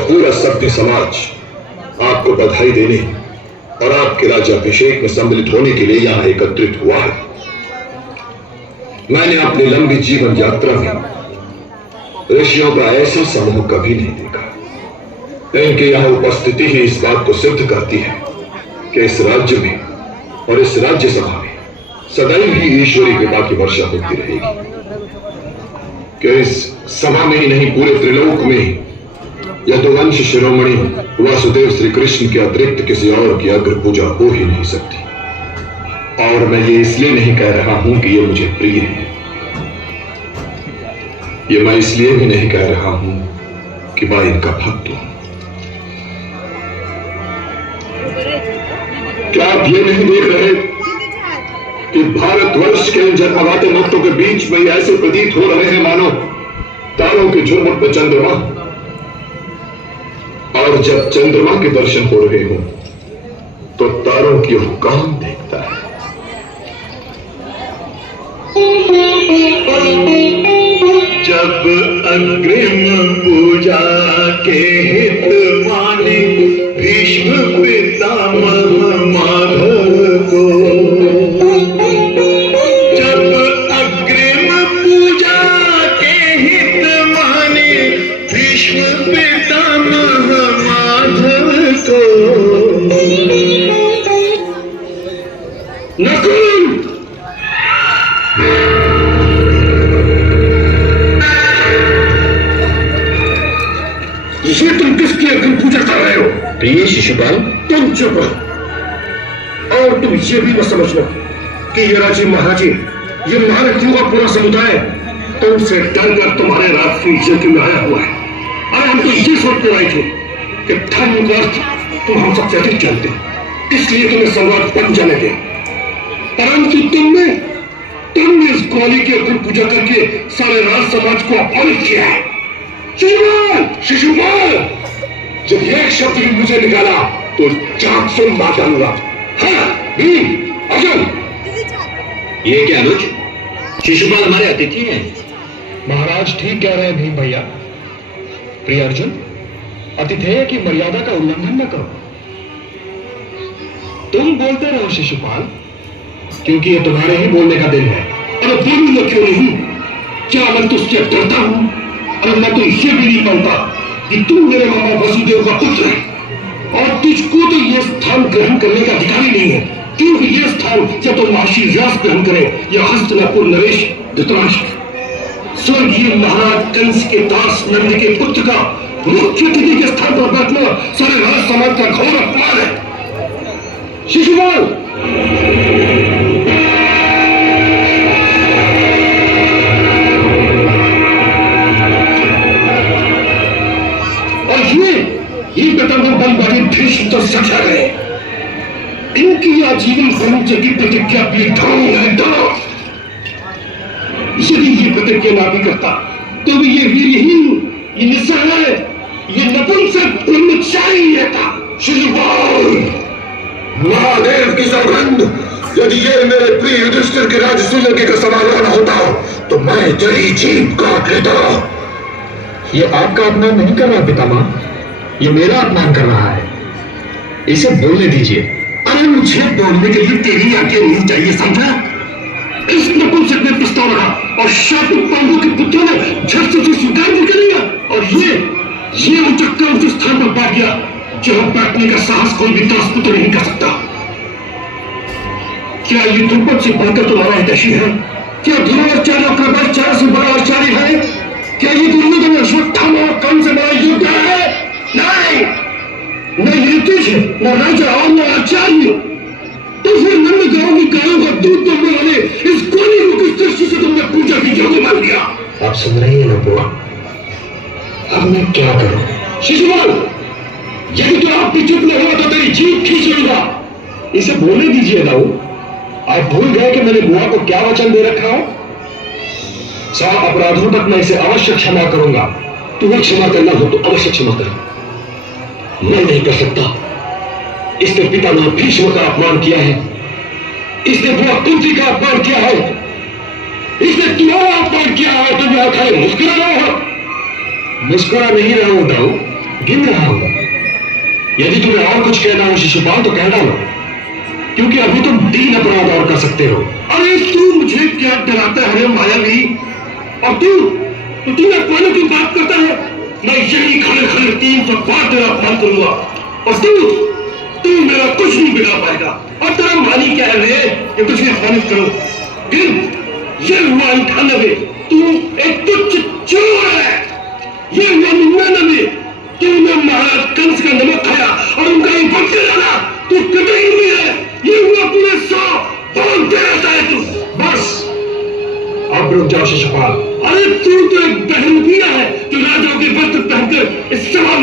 पूरा सभ्य समाज आपको बधाई देने और आपके राज्याभिषेक में सम्मिलित होने के लिए यहां एकत्रित हुआ है। मैंने अपनी लंबी जीवन यात्रा में ऋषियों का ऐसा समूह कभी नहीं देखा। इनके यहां उपस्थिति ही इस बात को सिद्ध करती है कि इस राज्य में और इस राज्यसभा में सदैव ही ईश्वरी कृपा की वर्षा होती रहेगी। कि इस सभा में ही नहीं, पूरे त्रिलोक में यदुवंश शिरोमणि वासुदेव श्री कृष्ण के अतिरिक्त किसी और की अग्र पूजा हो ही नहीं सकती। और मैं ये इसलिए नहीं कह रहा हूं कि ये मुझे प्रिय है, ये मैं इसलिए भी नहीं कह रहा हूं कि मैं इनका भक्त हूं। क्या आप ये नहीं देख रहे कि भारतवर्ष के इन जनअवाते भक्तों के बीच में ऐसे प्रतीत हो रहे हैं मानो तारों के झुरमुट में चंद्रमा, और जब चंद्रमा के दर्शन हो रहे हो तो तारों की ओर कौन देखता है। जब अग्रिम पूजा के हित माने भीष्म पितामह माधव को, जब अग्रिम पूजा के हित माने भीष्म पितामह माधव को, नकुल ये तुम किसकी अग्नि पूजा कर रहे हो? प्रिय शिशुपाल, तुम चुप रहो। और तुम ये भी मत समझना कि ये राजी महाराजी, ये महारथियों का पूरा समुदाय तुमसे डरकर तुम्हारे राष्ट्रीय यज्ञ में आया हुआ है। और हम तो ये सोचते रहे थे कि धर्म का अर्थ तुम हम सबसे अधिक जानते, इसलिए तुम्हें संवाद बन जाने दे। परंतु तुमने इस ग्वाली की अग्नि पूजा करके सारे राज समाज को अपमानित किया है। शिशुपाल, जब एक शब्द भी मुझे निकाला तो जान से मार डालूंगा। हाँ, अर्जुन। ये क्या अनुज? शिशुपाल हमारे अतिथि हैं। महाराज ठीक कह रहे हैं भीम भैया। प्रिय अर्जुन, अतिथेय की मर्यादा का उल्लंघन न करो। तुम बोलते रहो शिशुपाल, क्योंकि ये तुम्हारे ही बोलने का दिन है। और बोलूंगा क्यों नहीं? क्या मैं तुझसे डरता हूं? और मैं तो इससे भी नहीं मानता कि तू मेरे मामा वसुदेव का पुत्र है और तुझको तो यह स्थान ग्रहण करने का अधिकार ही नहीं है, क्योंकि यह स्थान या तो महर्षि व्यास ग्रहण करे या हस्तिनापुर नरेश धृतराष्ट्र। स्वर्गीय महाराज कंस के दास नंद के पुत्र का मुख्य अतिथि के स्थान पर बैठना सारे राज समाज का घोर अपमान है। शिशुपाल, ये बलवादी भीष्म तो सचा गए। इनकी आजीवन ब्रह्मचर्य की प्रतिज्ञा भी ढोंग है। यदि ये प्रतिज्ञा ना भी करता तो भी ये वीरहीन, ये निस्सहाय, ये नपुंसक ब्रह्मचारी रहता। शिशुपाल, महादेव की सौगंध, यदि ये मेरे प्रिय युधिष्ठिर के राजसूय का समाधान होता तो मैं तेरी जीभ काट लेता। ये आपका अपमान नहीं कर रहा पितामह, ये मेरा अपमान कर रहा है। इसे बोलने दीजिए। अरे मुझे बोलने के लिए तेरी आज्ञा नहीं चाहिए, समझा? इस नपुंसक ने प्रस्ताव रखा और शापित पांडु के पुत्रों ने झट से स्वीकार कर लिया और ये उचक्कर उस स्थान पर बैठ गया जहां बैठने का साहस कोई भी दास पुत्र नहीं कर सकता। क्या ये द्रुपद से बढ़कर तुम्हारा हितैषी है? क्या ध्रुवाचार्य और कृपाचार्य से बड़ा आचार्य है? क्या ये दुर्योधन अश्वत्थामा और कर्ण से बड़ा योद्धा है? नहीं, न युधिष्ठिर है, न राजा और न आचार्य। तो फिर नंद गांव की गायों का दूध तोड़ने वाले इस गोली को किस दृष्टि से तुमने पूजा की जगह मान दिया? आप सुन रहे हैं ना बुआ? अब मैं क्या करूं? शिशुपाल, यदि तो आप भी चुप न हुआ तो तेरी जीभ खींच लूंगा। इसे बोलने दीजिए ना। आप भूल गए कि मैंने बुआ को क्या वचन दे रखा है? 100 अपराधों तक मैं इसे अवश्य क्षमा करूंगा। तुम्हें क्षमा करना हो तो अवश्य क्षमा कर। मैं नहीं कर सकता। इसने पितामह भीष्म का अपमान किया है, इसने बुआ कुंती का अपमान किया है, इसने तुम्हारा अपमान किया है। तुम यहाँ खड़े मुस्कुरा रहे हो। मुस्कुरा नहीं रहा हूं दाऊ, गिन रहा हूं। यदि तुम्हें और कुछ कहना हो शिशुपाल तो कह डालो, क्योंकि अभी तुम 3 अपराध और कर सकते हो। अरे तू मुझे क्या डराता है मायावी? और तू अपमानों की बात करता है? मैं यही खड़े खड़े 300 बार तेरा अपमान करूंगा और तू मेरा कुछ नहीं बिगाड़ पाएगा। और तेरा मानी क्या है रे कि कुछ भी अपमानित करो? गिन, ये हुआ 98, तू एक तुच्छ चोर है। ये हुआ 99, तूने महाराज कंस का नमक खाया और उनका एक बच्चे डाला, तू कतई नहीं है। ये हुआ पूरे 100, बोलते रहता है तू। बस अब रुक जाओ शिशुपाल। अरे तू तो एक बहनोइया है जो राजाओं के वस्त्र पहनकर इस सभा